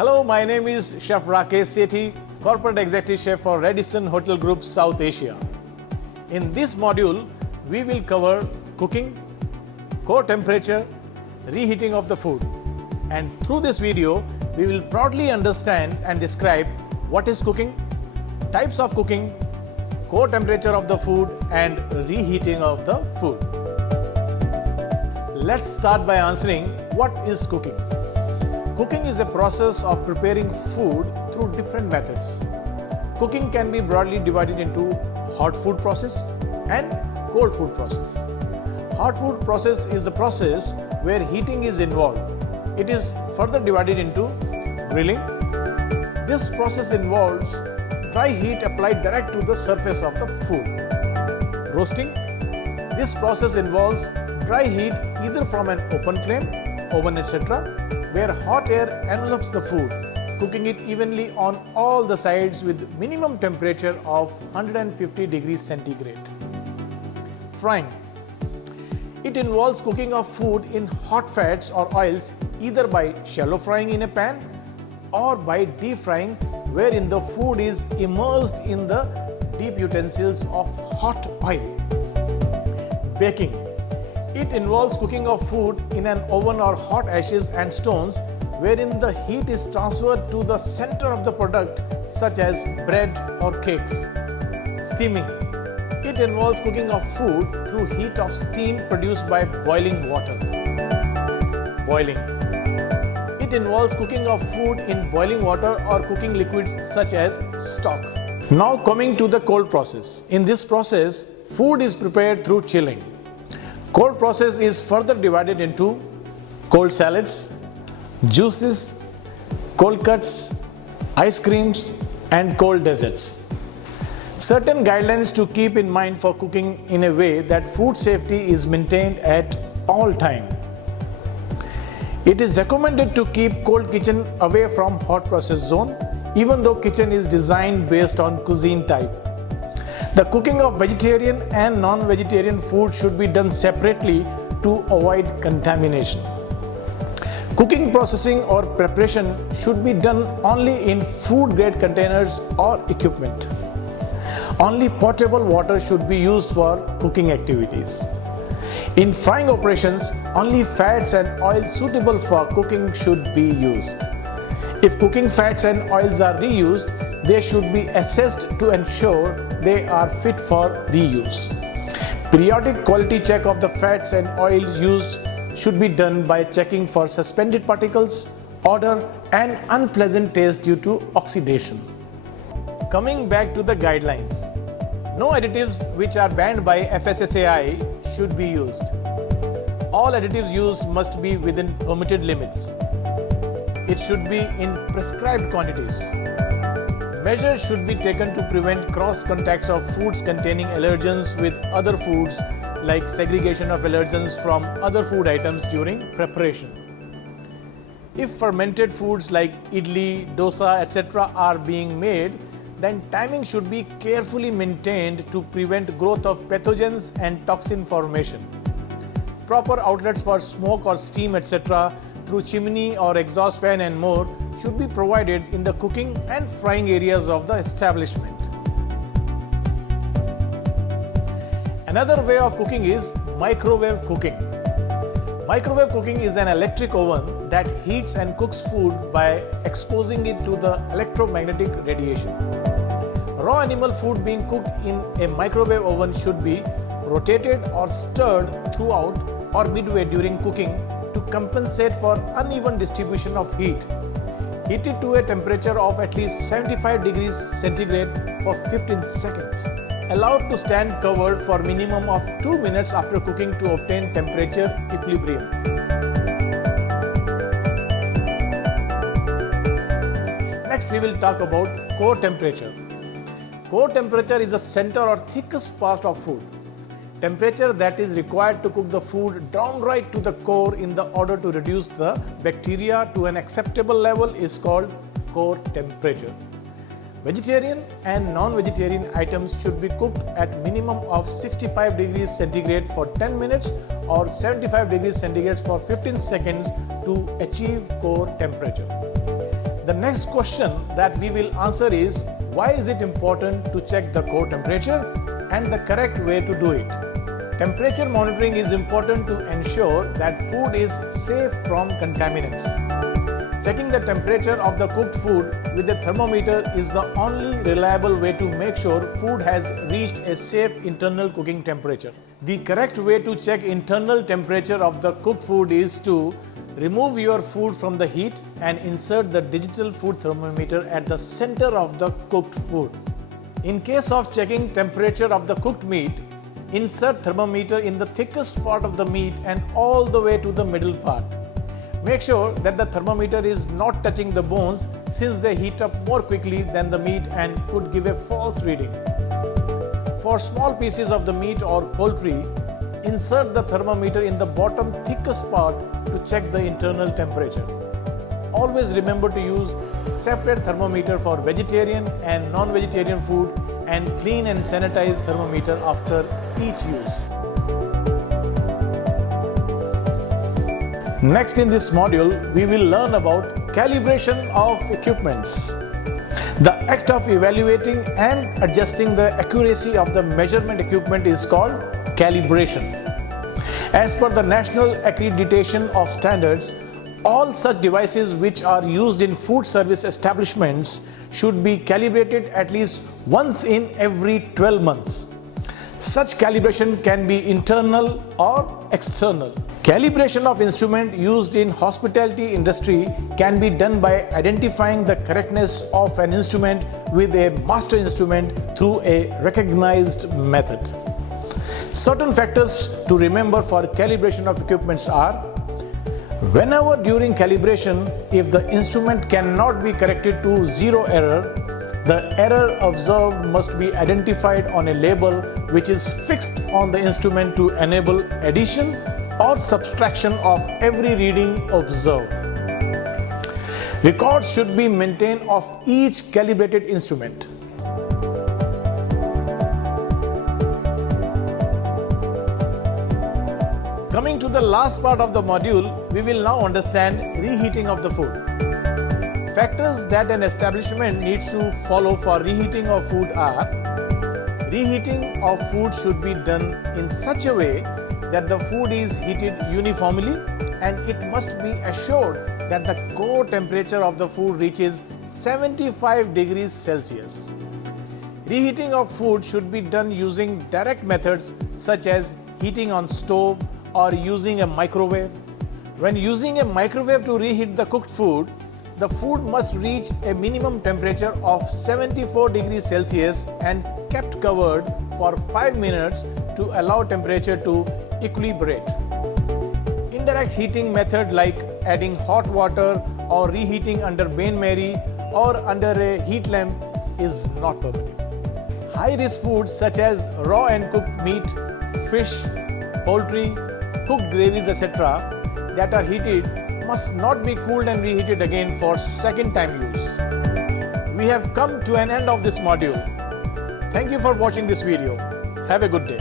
Hello, my name is Chef Rakesh Sethi, Corporate Executive Chef for Reheating Hotel Group South Asia. In this module, we will cover cooking, core temperature, reheating of the food. And through this video, we will broadly understand and describe what is cooking, types of cooking, core temperature of the food, and reheating of the food. Let's start by answering what is cooking. Cooking is a process of preparing food through different methods. Cooking can be broadly divided into hot food process and cold food process. Hot food process is the process where heating is involved. It is further divided into grilling. This process involves dry heat applied direct to the surface of the food. Roasting. This process involves dry heat either from an open flame, oven, etc., where hot air envelops the food, cooking it evenly on all the sides with minimum temperature of 150 degrees centigrade. Frying. It involves cooking of food in hot fats or oils either by shallow frying in a pan or by deep frying, wherein the food is immersed in the deep utensils of hot oil. Baking. It involves cooking of food in an oven or hot ashes and stones, wherein the heat is transferred to the center of the product, such as bread or cakes. Steaming. It involves cooking of food through heat of steam produced by boiling water. Boiling. It involves cooking of food in boiling water or cooking liquids such as stock. Now coming to the cold process. In this process, food is prepared through chilling. Cold process is further divided into cold salads, juices, cold cuts, ice creams, and cold desserts. Certain guidelines to keep in mind for cooking in a way that food safety is maintained at all time. It is recommended to keep cold kitchen away from hot process zone, even though kitchen is designed based on cuisine type. The cooking of vegetarian and non-vegetarian food should be done separately to avoid contamination. Cooking, processing or preparation should be done only in food-grade containers or equipment. Only potable water should be used for cooking activities. In frying operations, only fats and oils suitable for cooking should be used. If cooking fats and oils are reused, they should be assessed to ensure they are fit for reuse. Periodic quality check of the fats and oils used should be done by checking for suspended particles, odor, and unpleasant taste due to oxidation. Coming back to the guidelines. No additives which are banned by FSSAI should be used. All additives used must be within permitted limits. It should be in prescribed quantities. Measures should be taken to prevent cross contacts of foods containing allergens with other foods, like segregation of allergens from other food items during preparation. If fermented foods like idli, dosa, etc. are being made, then timing should be carefully maintained to prevent growth of pathogens and toxin formation. Proper outlets for smoke or steam, etc. through chimney or exhaust fan and more should be provided in the cooking and frying areas of the establishment. Another way of cooking is microwave cooking. Microwave cooking is an electric oven that heats and cooks food by exposing it to the electromagnetic radiation. Raw animal food being cooked in a microwave oven should be rotated or stirred throughout or midway during cooking to compensate for uneven distribution of heat. Heated to a temperature of at least 75 degrees centigrade for 15 seconds. Allowed to stand covered for minimum of 2 minutes after cooking to obtain temperature equilibrium. Next, we will talk about core temperature. Core temperature is the center or thickest part of food. Temperature that is required to cook the food downright to the core in the order to reduce the bacteria to an acceptable level is called core temperature. Vegetarian and non-vegetarian items should be cooked at minimum of 65 degrees centigrade for 10 minutes or 75 degrees centigrade for 15 seconds to achieve core temperature. The next question that we will answer is, why is it important to check the core temperature and the correct way to do it? Temperature monitoring is important to ensure that food is safe from contaminants. Checking the temperature of the cooked food with a thermometer is the only reliable way to make sure food has reached a safe internal cooking temperature. The correct way to check internal temperature of the cooked food is to remove your food from the heat and insert the digital food thermometer at the center of the cooked food. In case of checking temperature of the cooked meat, insert thermometer in the thickest part of the meat and all the way to the middle part. Make sure that the thermometer is not touching the bones, since they heat up more quickly than the meat and could give a false reading. For small pieces of the meat or poultry, insert the thermometer in the bottom thickest part to check the internal temperature. Always remember to use separate thermometer for vegetarian and non-vegetarian food, and clean and sanitize thermometer after each use. Next in this module, we will learn about calibration of equipments. The act of evaluating and adjusting the accuracy of the measurement equipment is called calibration. As per the National Accreditation of Standards, all such devices which are used in food service establishments should be calibrated at least once in every 12 months. Such calibration can be internal or external. Calibration of instrument used in hospitality industry can be done by identifying the correctness of an instrument with a master instrument through a recognized method. Certain factors to remember for calibration of equipments are: whenever during calibration, if the instrument cannot be corrected to zero error, the error observed must be identified on a label which is fixed on the instrument to enable addition or subtraction of every reading observed. Records should be maintained of each calibrated instrument. Coming to the last part of the module, we will now understand reheating of the food. Factors that an establishment needs to follow for reheating of food are: reheating of food should be done in such a way that the food is heated uniformly, and it must be assured that the core temperature of the food reaches 75 degrees Celsius. Reheating of food should be done using direct methods such as heating on stove or using a microwave. When using a microwave to reheat the cooked food, the food must reach a minimum temperature of 74 degrees Celsius and kept covered for 5 minutes to allow temperature to equilibrate. Indirect heating method like adding hot water or reheating under bain-marie or under a heat lamp is not permitted. High-risk foods such as raw and cooked meat, fish, poultry, cooked gravies, etc. that are heated must not be cooled and reheated again for second time use. We have come to an end of this module. Thank you for watching this video. Have a good day.